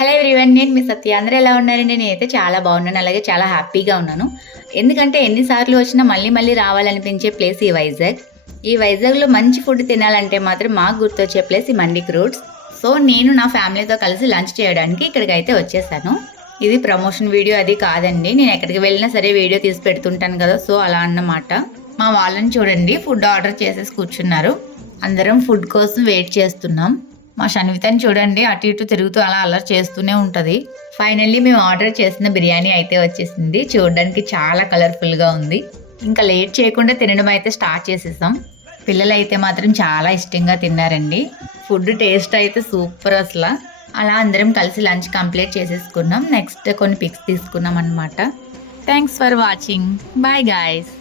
Hello everyone, నేను మీ సత్య. అందరూ ఎలా ఉన్నారండి? నేనైతే చాలా బాగున్నాను, అలాగే చాలా హ్యాపీగా ఉన్నాను. ఎందుకంటే ఎన్నిసార్లు వచ్చినా మళ్ళీ మళ్ళీ రావాలనిపించే ప్లేస్ ఈ వైజాగ్. ఈ వైజాగ్లో మంచి ఫుడ్ తినాలంటే మాత్రం మాకు గుర్తొచ్చే ప్లేస్ ఈ మండి క్రూడ్స్. సో నేను నా ఫ్యామిలీతో కలిసి లంచ్ చేయడానికి ఇక్కడికి అయితే వచ్చేసాను. ఇది ప్రమోషన్ వీడియో అది కాదండి, నేను ఎక్కడికి వెళ్ళినా సరే వీడియో తీసి పెడుతుంటాను కదా, సో అలా అన్నమాట. మా వాళ్ళని చూడండి, ఫుడ్ ఆర్డర్ చేసేసి కూర్చున్నారు. అందరం ఫుడ్ కోసం వెయిట్ చేస్తున్నాం. మా షన్వితని చూడండి, అటు ఇటు తిరుగుతూ అలా అల్లరి చేస్తూనే ఉంటుంది. ఫైనల్లీ మేము ఆర్డర్ చేసిన బిర్యానీ అయితే వచ్చేసింది. చూడడానికి చాలా కలర్ఫుల్గా ఉంది. ఇంకా లేట్ చేయకుండా తినడం అయితే స్టార్ట్ చేసేసాం. పిల్లలు అయితే మాత్రం చాలా ఇష్టంగా తిన్నారండి. ఫుడ్ టేస్ట్ అయితే సూపర్ అసలు. అలా అందరం కలిసి లంచ్ కంప్లీట్ చేసేసుకున్నాం. నెక్స్ట్ కొన్ని పిక్స్ తీసుకున్నాం అనమాట. Thanks for watching. Bye guys.